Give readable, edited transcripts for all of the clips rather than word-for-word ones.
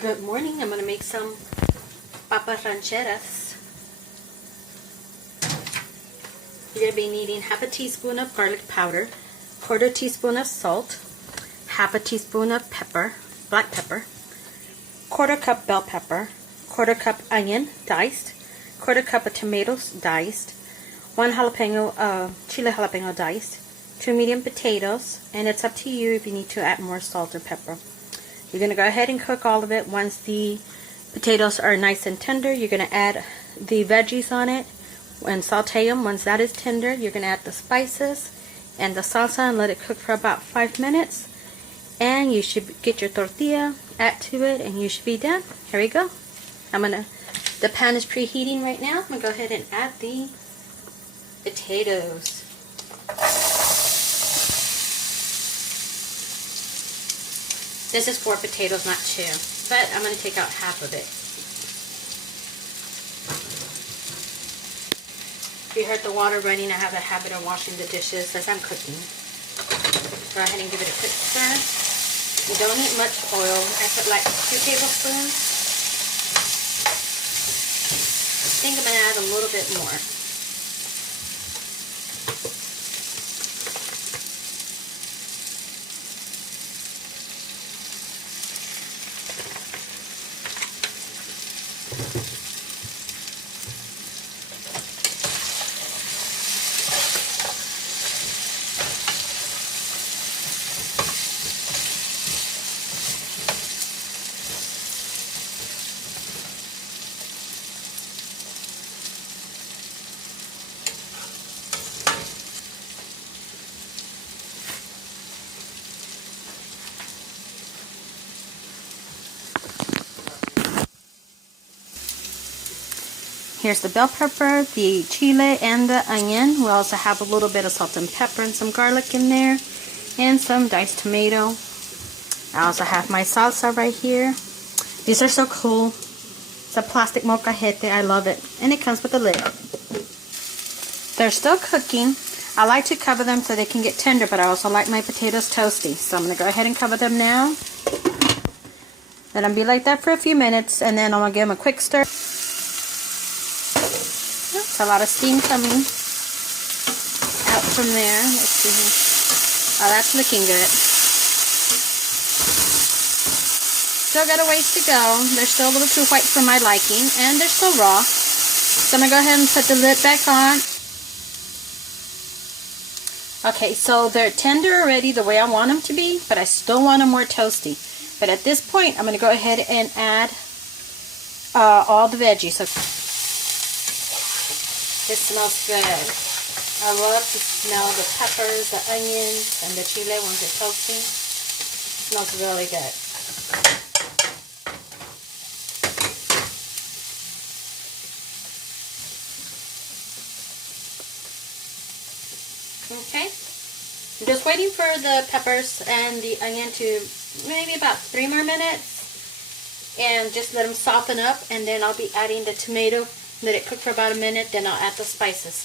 Good morning. I'm going to make some papas rancheras. You're going to be needing half a teaspoon of garlic powder, quarter teaspoon of salt, half a teaspoon of pepper, black pepper, quarter cup bell pepper, quarter cup onion diced, quarter cup of tomatoes diced, one jalapeno, Chile jalapeno diced, 2 medium potatoes, and it's up to you if you need to add more salt or pepper. You're going to go ahead and cook all of it. Once the potatoes are nice and tender, you're going to add the veggies on it and saute them. Once that is tender, you're going to add the spices and the salsa and let it cook for about 5 minutes. And you should get your tortilla, add to it, and you should be done. Here we go. The pan is preheating right now. I'm going to go ahead and add the potatoes. This is 4 potatoes, not 2, but I'm going to take out half of it. If you heard the water running, I have a habit of washing the dishes as I'm cooking. Go ahead and give it a quick stir. You don't need much oil. I put like 2 tablespoons. I think I'm going to add a little bit more. Here's the bell pepper, the chile, and the onion. We also have a little bit of salt and pepper and some garlic in there, and some diced tomato. I also have my salsa right here. These are so cool. It's a plastic molcajete. I love it. And it comes with a lid. They're still cooking. I like to cover them so they can get tender, but I also like my potatoes toasty. So I'm going to go ahead and cover them now. Let them be like that for a few minutes, and then I'm going to give them a quick stir. A lot of steam coming out from there. Let's see here. Oh, that's looking good. Still got a ways to go. They're still a little too white for my liking, and they're still raw. So I'm going to go ahead and put the lid back on. Okay, so they're tender already the way I want them to be, but I still want them more toasty. But at this point, I'm going to go ahead and add all the veggies. So it smells good. I love to smell the peppers, the onions, and the chile when they're toasting. It smells really good. Okay. I'm just waiting for the peppers and the onion to maybe about 3 more minutes. And just let them soften up, and then I'll be adding the tomato. Let it cook for about a minute, then I'll add the spices.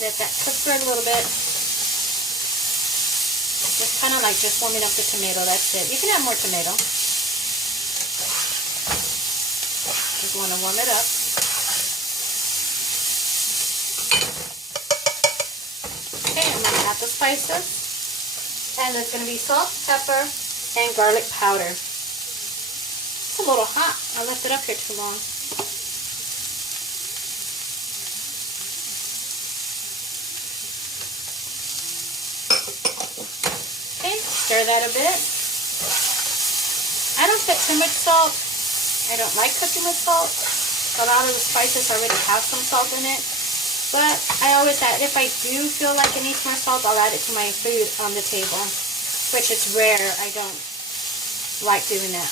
Let that cook for a little bit. Just kind of like just warming up the tomato, that's it. You can add more tomato. Just want to warm it up. Okay, I'm going to add the spices. And there's going to be salt, pepper, and garlic powder. It's a little hot. I left it up here too long. Okay, stir that a bit. I don't put too much salt. I don't like cooking with salt. A lot of the spices already have some salt in it. But I always add, if I do feel like it needs more salt, I'll add it to my food on the table. Which is rare. I don't like doing that.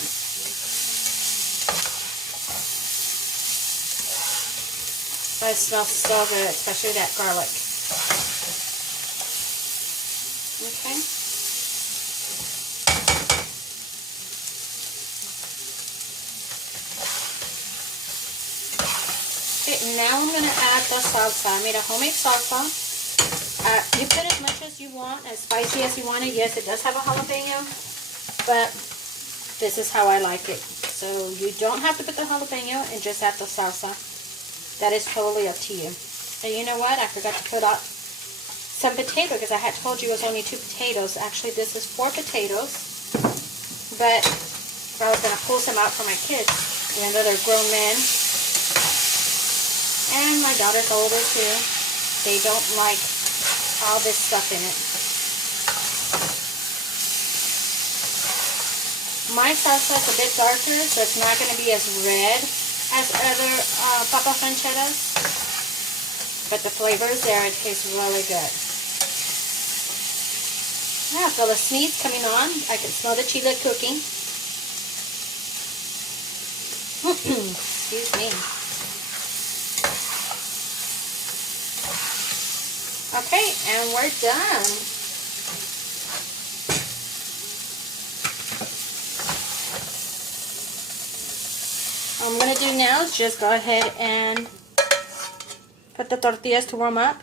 But it smells so good, especially that garlic. Okay. Okay, now I'm going to add the salsa. I made a homemade salsa. You put as much as you want, as spicy as you want it. Yes, it does have a jalapeno, but this is how I like it. So you don't have to put the jalapeno and just add the salsa. That is totally up to you. And you know what? I forgot to put out some potato because I had told you it was only 2 potatoes. Actually, this is 4 potatoes. But I was going to pull some out for my kids. You know, they're grown men. And my daughter's older too. They don't like all this stuff in it. My salsa is a bit darker, so it's not going to be as red as other papas rancheras. But the flavor is there. It tastes really good. Yeah, so the sneeze coming on. I can smell the chile cooking. Excuse me. Okay, and we're done. What I'm going to do now is just go ahead and put the tortillas to warm up.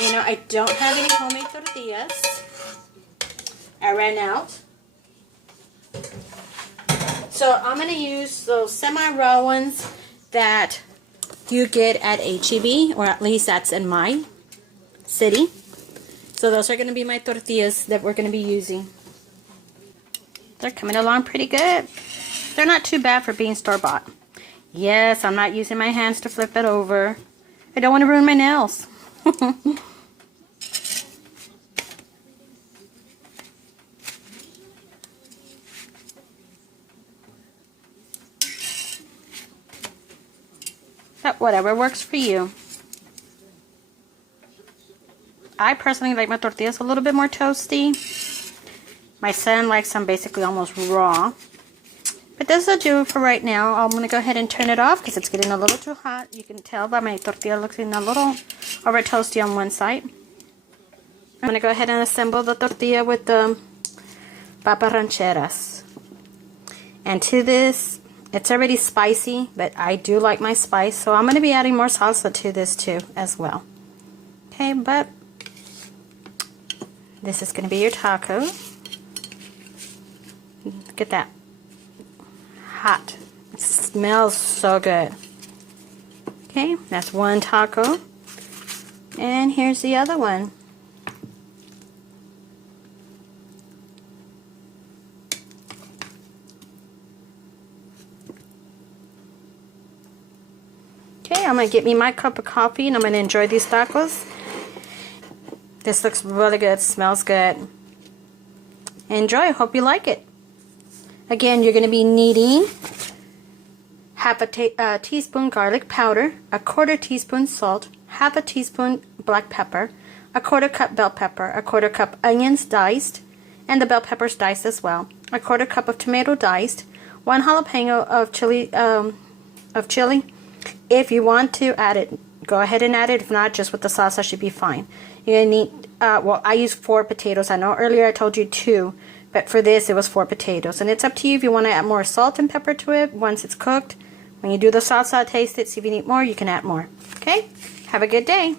You know, I don't have any homemade tortillas. I ran out. So I'm going to use those semi-raw ones that you get at H-E-B, or at least that's in my city. So those are going to be my tortillas that we're going to be using. They're coming along pretty good. They're not too bad for being store-bought. Yes, I'm not using my hands to flip it over. I don't want to ruin my nails. But whatever works for you. I personally like my tortillas a little bit more toasty. My son likes them basically almost raw. But this will do for right now. I'm going to go ahead and turn it off because it's getting a little too hot. You can tell by my tortilla looking a little over toasty on one side. I'm going to go ahead and assemble the tortilla with the papas rancheras. And to this, it's already spicy, but I do like my spice. So I'm going to be adding more salsa to this too as well. Okay, but this is going to be your taco. Look at that. Hot. It smells so good. Okay, that's one taco. And here's the other one. Okay, I'm going to get me my cup of coffee and I'm going to enjoy these tacos. This looks really good, smells good. Enjoy, hope you like it. Again, you're going to be needing half a teaspoon garlic powder, a 1/4 teaspoon salt, half a teaspoon black pepper, a 1/4 cup bell pepper, a 1/4 cup onions diced, and the bell peppers diced as well, a 1/4 cup of tomato diced, 1 jalapeno of chili. If you want to add it, go ahead and add it. If not, just with the salsa should be fine. You're going to need, well, I used 4 potatoes. I know earlier I told you 2. But for this, it was 4 potatoes. And it's up to you if you want to add more salt and pepper to it once it's cooked. When you do the salsa, taste it. See if you need more, you can add more. Okay? Have a good day.